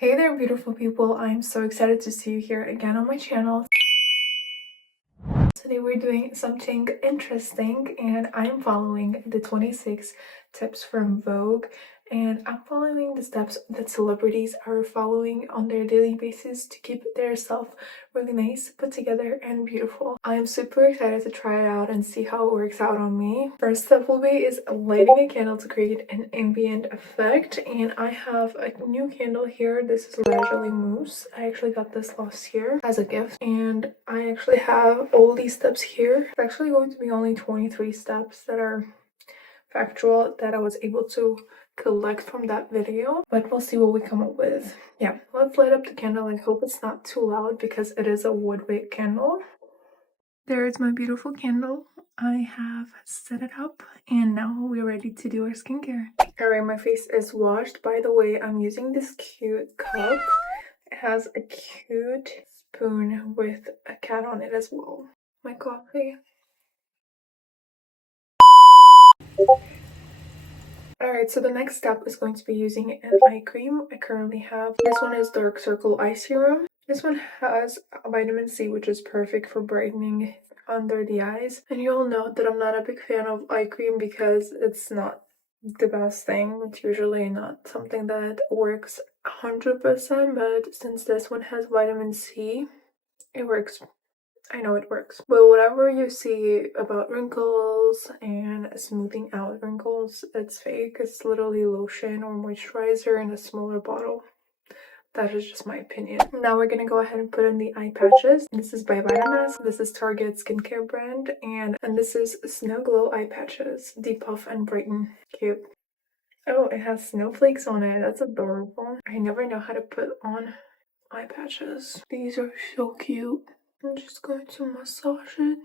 Hey there, beautiful people. I'm so excited to see you here again on my channel. Today we're doing something interesting and I'm following the 26 tips from Vogue, and I'm following the steps that celebrities are following on their daily basis to keep their self really nice, put together, and beautiful. I'm super excited to try it out and see how it works out on me. First step will be is lighting a candle to create an ambient effect, and I have a new candle here. This is Lazuli Mousse. I actually got this last year as a gift, and I actually have all these steps here. It's actually going to be only 23 steps that are factual that I was able to collect from that video, but we'll see what we come up with. Yeah, let's light up the candle. I hope it's not too loud because it is a wood-wick candle. There is my beautiful candle. I have set it up and now we're ready to do our skincare. Alright, my face is washed. By the way, I'm using this cute cup. It has a cute spoon with a cat on it as well. My coffee. Alright, so the next step is going to be using an eye cream. I currently have, this one is Dark Circle Eye Serum. This one has vitamin C, which is perfect for brightening under the eyes. And you all know that I'm not a big fan of eye cream because it's not the best thing. It's usually not something that works 100%, but since this one has vitamin C, it works. I know it works. But whatever you see about wrinkles and smoothing out wrinkles, it's fake. It's literally lotion or moisturizer in a smaller bottle. That is just my opinion. Now we're gonna go ahead and put in the eye patches. This is by Vitamask. This is Target skincare brand, and this is Snow Glow eye patches. Depuff and brighten. Cute. Oh, it has snowflakes on it. That's adorable. I never know how to put on eye patches. These are so cute. I'm just going to massage it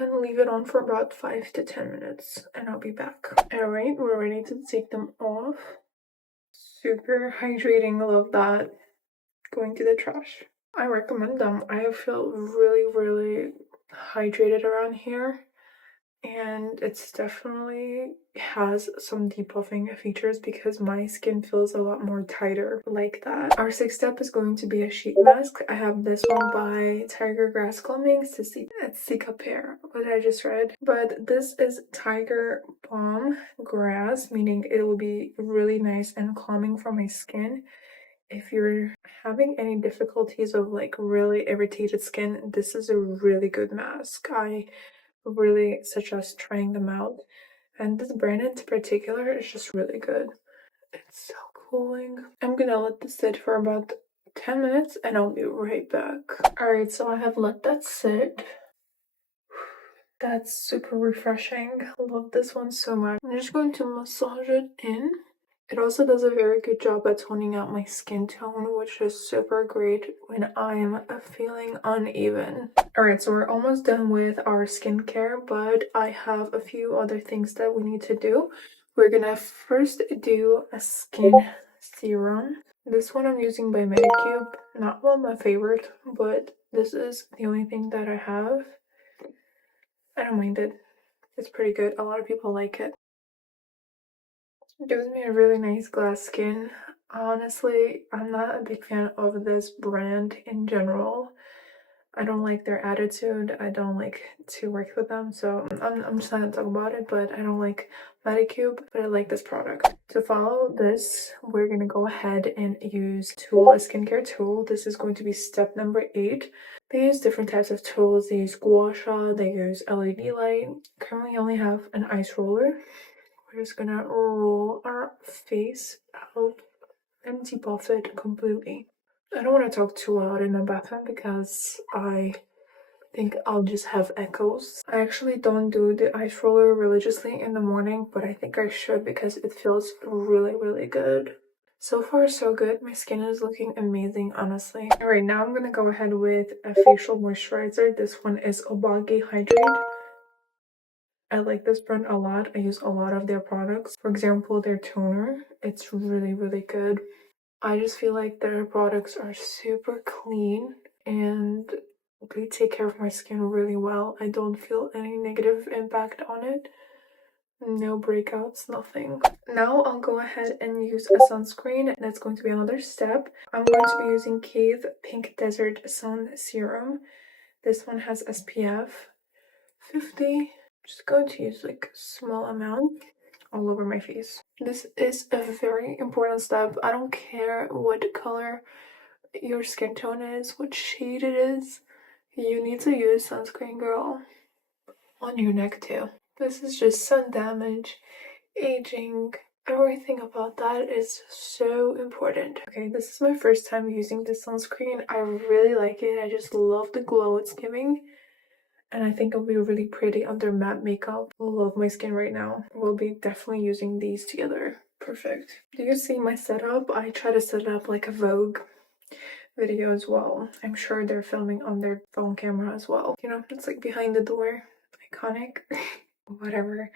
and leave it on for about 5 to 10 minutes and I'll be back. Alright, we're ready to take them off. Super hydrating, love that. Going to the trash. I recommend them. I feel really hydrated around here, and it's definitely has some depuffing features because my skin feels a lot more tighter like that. Our sixth step is going to be a sheet mask. I have this one by Tiger Grass Calming. It's Sika Pear, what I just read. But this is Tiger Balm Grass, meaning it will be really nice and calming for my skin. If you're having any difficulties of like really irritated skin, this is a really good mask. I really suggest trying them out, and this brand in particular is just really good. It's so cooling. I'm gonna let this sit for about 10 minutes and I'll be right back. Alright, so I have let that sit. That's super refreshing. I love this one so much. I'm just going to massage it in. It also does a very good job at toning out my skin tone, which is super great when I'm feeling uneven. Alright, so we're almost done with our skincare, but I have a few other things that we need to do. We're gonna first do a skin serum. This one I'm using by Medicube. Not one of my favorite, but this is the only thing that I have. I don't mind it. It's pretty good. A lot of people like it. It gives me a really nice glass skin. Honestly, I'm not a big fan of this brand in general. I don't like their attitude. I don't like to work with them, so I'm just not gonna talk about it, but I don't like Medicube, but I like this product. To follow this, we're gonna go ahead and use a skincare tool. This is going to be step number 8. They use different types of tools. They use gua sha, they use LED light. Currently I only have an ice roller. We're just gonna roll our face out and depuff it completely. I don't want to talk too loud in the bathroom because I think I'll just have echoes. I actually don't do the ice roller religiously in the morning, but I think I should because it feels really good. So far so good. My skin is looking amazing, honestly. Alright, now I'm gonna go ahead with a facial moisturizer. This one is Obagi Hydrate. I like this brand a lot. I use a lot of their products. For example, their toner. It's really good. I just feel like their products are super clean and they take care of my skin really well. I don't feel any negative impact on it. No breakouts, nothing. Now I'll go ahead and use a sunscreen. That's going to be another step. I'm going to be using Cave Pink Desert Sun Serum. This one has SPF 50. Just going to use like a small amount all over my face. This is a very important step. I don't care what color your skin tone is, what shade it is. You need to use sunscreen, girl. On your neck too. This is just sun damage, aging, everything about that is so important. Okay, this is my first time using this sunscreen. I really like it. I just love the glow it's giving. And I think it'll be really pretty under matte makeup. I love my skin right now. We'll be definitely using these together. Perfect. Do you see my setup? I try to set it up like a Vogue video as well. I'm sure they're filming on their phone camera as well. You know, it's like behind the door. Iconic. Whatever.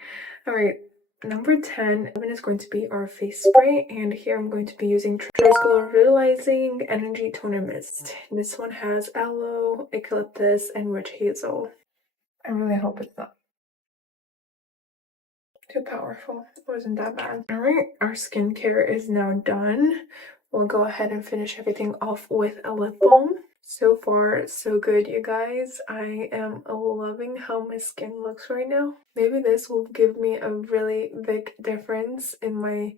Alright, number 10 is going to be our face spray, and here I'm going to be using Freckle Revitalizing Energy Toner Mist. This one has aloe, eucalyptus, and witch hazel. I really hope it's not too powerful. It wasn't that bad. Alright, our skincare is now done. We'll go ahead and finish everything off with a lip balm. So far, so good, you guys. I am loving how my skin looks right now. Maybe this will give me a really big difference in my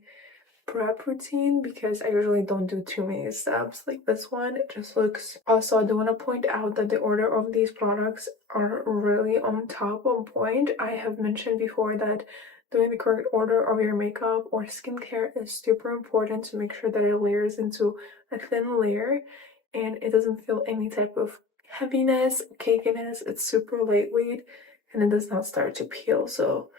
prep routine because I usually don't do too many steps like this one. It just looks... Also, I do want to point out that the order of these products are really on top of point. I have mentioned before that doing the correct order of your makeup or skincare is super important to make sure that it layers into a thin layer and it doesn't feel any type of heaviness, cakiness. It's super lightweight and it does not start to peel, so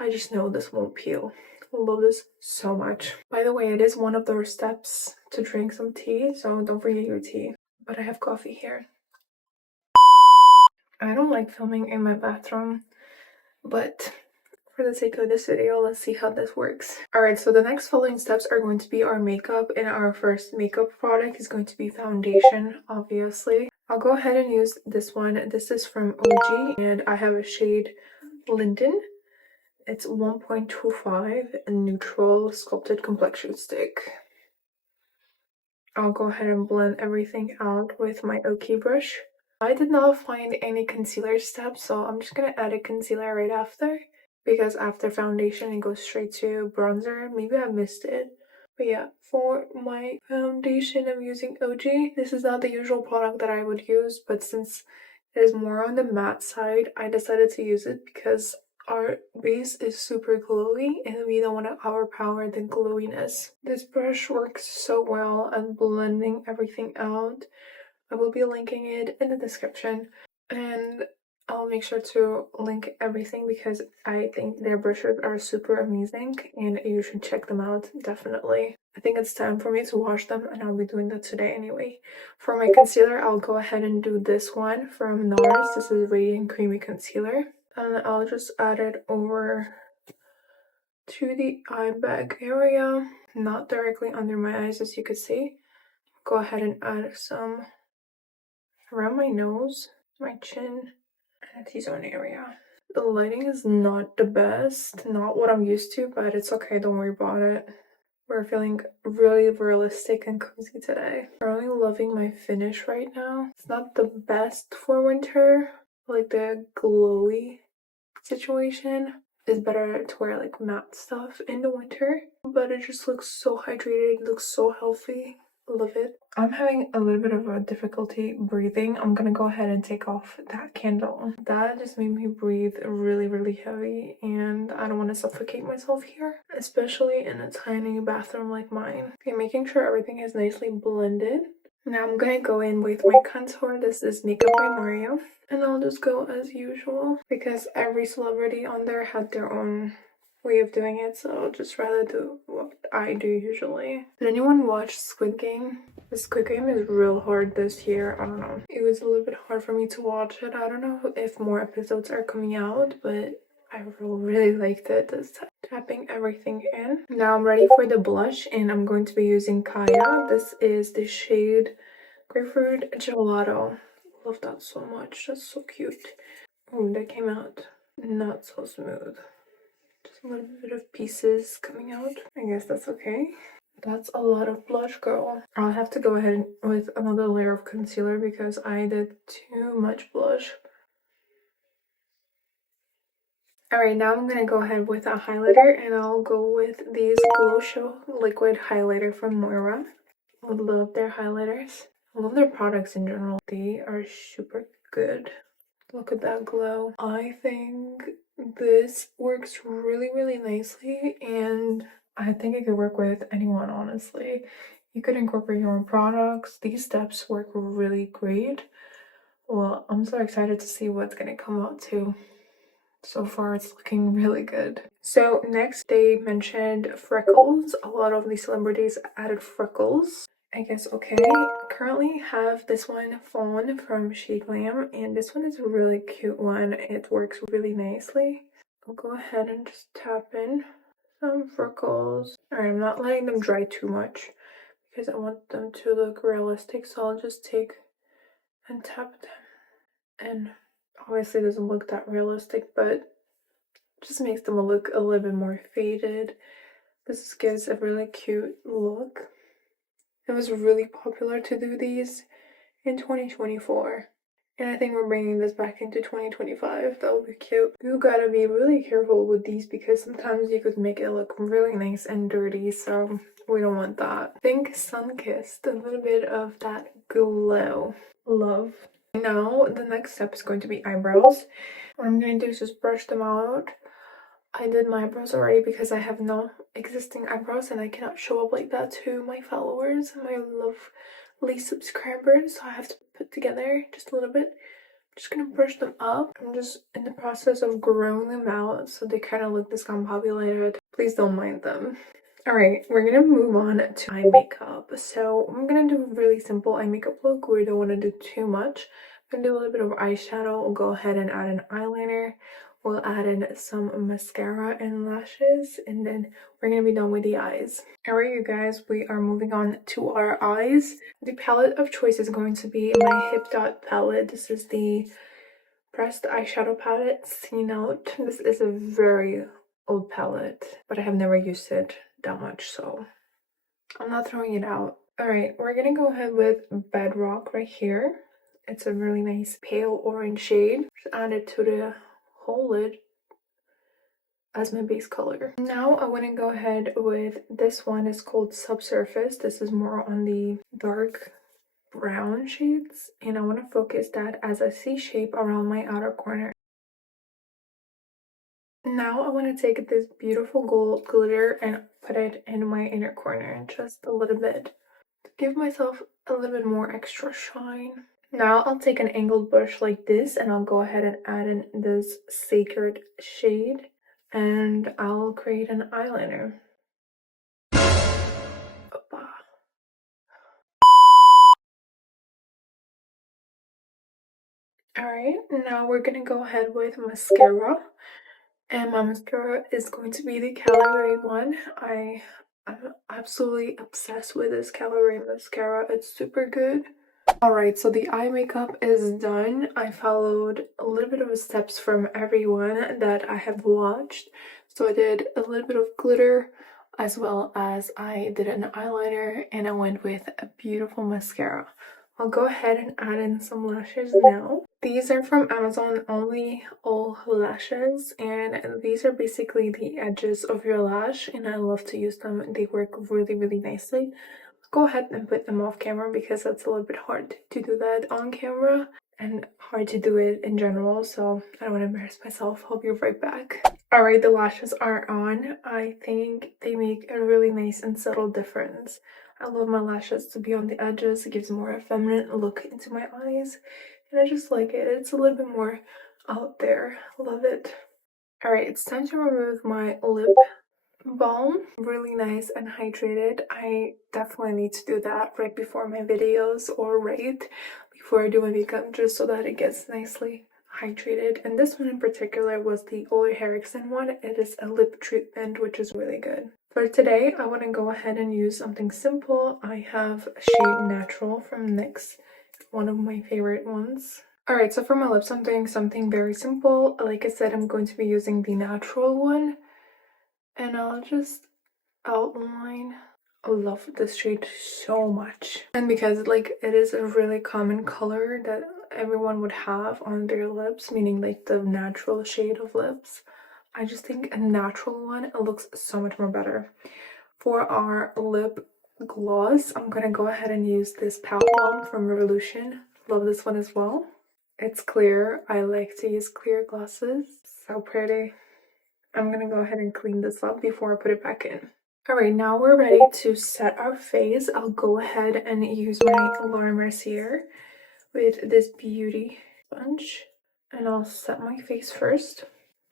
I just know this won't peel. I love this so much. By the way, it is one of those steps to drink some tea, so don't forget your tea. But I have coffee here. I don't like filming in my bathroom, but for the sake of this video, let's see how this works. Alright, so the next following steps are going to be our makeup, and our first makeup product is going to be foundation, obviously. I'll go ahead and use this one. This is from OG, and I have a shade Linden. It's 1.25 neutral sculpted complexion stick. I'll go ahead and blend everything out with my OK brush. I did not find any concealer steps, so I'm just gonna add a concealer right after, because after foundation it goes straight to bronzer. Maybe I missed it. But yeah, for my foundation I'm using OG. This is not the usual product that I would use, but since it is more on the matte side, I decided to use it because our base is super glowy and we don't want to overpower the glowiness. This brush works so well at blending everything out. I will be linking it in the description, and I'll make sure to link everything because I think their brushes are super amazing and you should check them out, definitely. I think it's time for me to wash them and I'll be doing that today anyway. For my concealer, I'll go ahead and do this one from NARS. This is Radiant Creamy Concealer. And I'll just add it over to the eye bag area, not directly under my eyes as you can see. Go ahead and add some around my nose, my chin, and a T-zone area. The lighting is not the best, not what I'm used to, but it's okay, don't worry about it. We're feeling really realistic and cozy today. I'm really loving my finish right now. It's not the best for winter, like the glowy situation is better to wear like matte stuff in the winter, but it just looks so hydrated, it looks so healthy. Love it. I'm having a little bit of a difficulty breathing. I'm gonna go ahead and take off that candle. That just made me breathe really heavy, and I don't want to suffocate myself here, especially in a tiny bathroom like mine. Okay, making sure everything is nicely blended. Now I'm gonna go in with my contour. This is Makeup by Mario, and I'll just go as usual because every celebrity on there had their own way of doing it, so I'll just rather do what I do usually. Did anyone watch Squid Game? The Squid Game is real hard this year. I don't know. It was a little bit hard for me to watch it. I don't know if more episodes are coming out, but I really liked it this time. Tapping everything in. Now I'm ready for the blush, and I'm going to be using Kaya. This is the shade Grapefruit Gelato. Love that so much. That's so cute. Oh, that came out not so smooth. Just a little bit of pieces coming out. I guess that's okay. That's a lot of blush, girl. I'll have to go ahead with another layer of concealer because I did too much blush. Alright, now I'm gonna go ahead with a highlighter, and I'll go with these Glow Show liquid highlighter from Moira. I love their highlighters. I love their products in general. They are super good. Look at that glow. I think this works really nicely, and I think it could work with anyone, honestly. You could incorporate your own products. These steps work really great. Well, I'm so excited to see what's gonna come out too. So far, it's looking really good. So next, they mentioned Freckles. A lot of these celebrities added Freckles. I guess okay. Currently have this one Fawn from She Glam, and this one is a really cute one. It works really nicely. I'll go ahead and just tap in some Freckles. Alright, I'm not letting them dry too much because I want them to look realistic, so I'll just take and tap them. And obviously it doesn't look that realistic, but just makes them look a little bit more faded. This gives a really cute look. It was really popular to do these in 2024, and I think we're bringing this back into 2025. That would be cute. You gotta be really careful with these because sometimes you could make it look really nice and dirty, so we don't want that. I think sun-kissed, a little bit of that glow. Love. Now the next step is going to be eyebrows. What I'm going to do is just brush them out. I did my eyebrows already because I have no existing eyebrows and I cannot show up like that to my followers and my lovely subscribers, so I have to put together just a little bit. I'm just gonna brush them up. I'm just in the process of growing them out so they kind of look discombobulated. Please don't mind them. Alright, we're gonna move on to eye makeup. So I'm gonna do a really simple eye makeup look. We don't want to do too much. I'm gonna do a little bit of eyeshadow. We'll go ahead and add an eyeliner. We'll add in some mascara and lashes, and then we're gonna be done with the eyes. Alright, you guys, we are moving on to our eyes. The palette of choice is going to be my Hip Dot palette. This is the pressed eyeshadow palette, See Note. This is a very old palette, but I have never used it that much, so I'm not throwing it out. Alright, we're gonna go ahead with Bedrock right here. It's a really nice pale orange shade. Just add it to the whole lid as my base color. Now I want to go ahead with this one. It's called Subsurface. This is more on the dark brown shades, and I want to focus that as a C shape around my outer corner. Now I want to take this beautiful gold glitter and put it in my inner corner just a little bit to give myself a little bit more extra shine. Now I'll take an angled brush like this and I'll go ahead and add in this Sacred shade, and I'll create an eyeliner. Opa. Alright, now we're gonna go ahead with mascara. And my mascara is going to be the Calorie one. I'm absolutely obsessed with this Calorie mascara. It's super good. Alright, so the eye makeup is done. I followed a little bit of steps from everyone that I have watched. So I did a little bit of glitter as well as I did an eyeliner, and I went with a beautiful mascara. I'll go ahead and add in some lashes now. These are from Amazon, only all lashes, and these are basically the edges of your lash, and I love to use them. They work really nicely. Go ahead and put them off camera because that's a little bit hard to do that on camera and hard to do it in general, so I don't want to embarrass myself. I'll be right back. Alright, the lashes are on. I think they make a really nice and subtle difference. I love my lashes to be on the edges. It gives more a feminine look into my eyes, and I just like it. It's a little bit more out there. Love it. Alright, it's time to remove my lip balm. Really nice and hydrated. I definitely need to do that right before my videos or right before I do my makeup, just so that it gets nicely hydrated. And this one in particular was the Ole Henriksen one. It is a lip treatment, which is really good. For today, I want to go ahead and use something simple. I have shade Natural from NYX, one of my favorite ones. Alright, so for my lips, I'm doing something very simple. Like I said, I'm going to be using the natural one. and I'll just outline. I love this shade so much, and because like it is a really common color that everyone would have on their lips, meaning like the natural shade of lips, I just think a natural one looks so much more better. For our lip gloss, I'm gonna go ahead and use this Pout Balm from Revolution. Love this one as well. It's clear. I like to use clear glosses. So pretty. I'm gonna go ahead and clean this up before I put it back in. Alright, now we're ready to set our face. I'll go ahead and use my Laura Mercier with this beauty sponge. And I'll set my face first.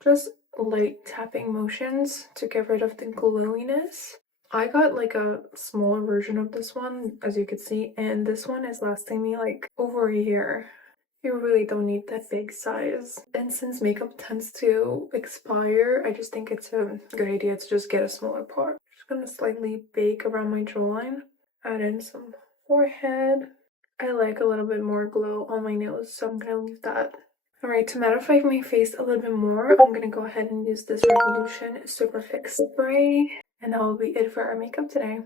Just light tapping motions to get rid of the glowiness. I got like a smaller version of this one, as you can see, and this one is lasting me like over a year. You really don't need that big size. And since makeup tends to expire, I just think it's a good idea to just get a smaller part. Just gonna slightly bake around my jawline, add in some forehead. I like a little bit more glow on my nose, so I'm gonna leave that. Alright, to mattify my face a little bit more, I'm gonna go ahead and use this Revolution Super Fix Spray, and that will be it for our makeup today.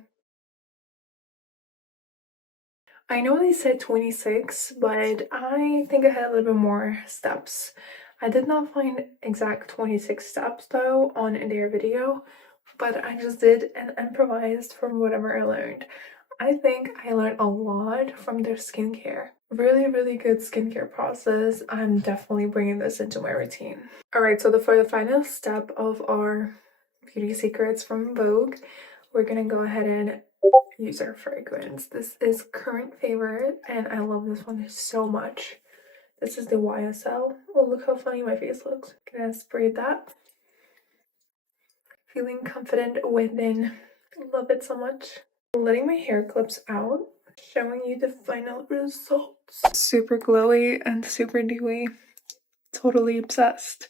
I know they said 26, but I think I had a little bit more steps. I did not find exact 26 steps though on their video, but I just did and improvised from whatever I learned. I think I learned a lot from their skincare. Really, really good skincare process. I'm definitely bringing this into my routine. Alright, so for the final step of our beauty secrets from Vogue, we're gonna go ahead and use our fragrance. This is current favorite, and I love this one so much. This is the YSL. Oh, look how funny my face looks. Gonna spray that. Feeling confident within. Love it so much. Letting my hair clips out, showing you the final results. Super glowy and super dewy. Totally obsessed.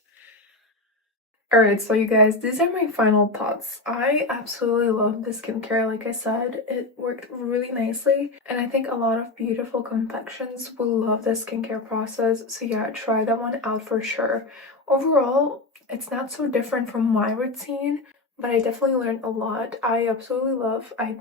Alright, so you guys, these are my final thoughts. I absolutely love this skincare. Like I said, it worked really nicely, and I think a lot of beautiful complexions will love this skincare process. So yeah, try that one out for sure. Overall, it's not so different from my routine, but I definitely learned a lot. I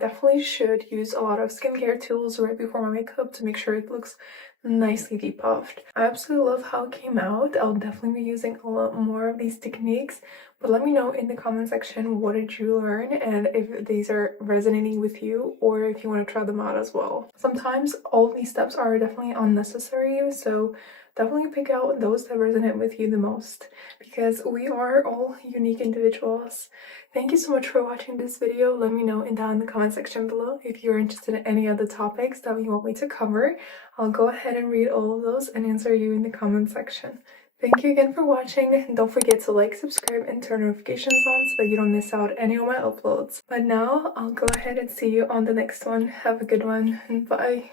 definitely should use a lot of skincare tools right before my makeup to make sure it looks nicely depuffed. I absolutely love how it came out. I'll definitely be using a lot more of these techniques, but let me know in the comment section what did you learn and if these are resonating with you or if you want to try them out as well. Sometimes all of these steps are definitely unnecessary, so definitely pick out those that resonate with you the most because we are all unique individuals. Thank you so much for watching this video. Let me know down in the comment section below if you're interested in any other topics that you want me to cover. I'll go ahead and read all of those and answer you in the comment section. Thank you again for watching. Don't forget to like, subscribe, and turn notifications on so that you don't miss out any of my uploads. But now, I'll go ahead and see you on the next one. Have a good one, and bye!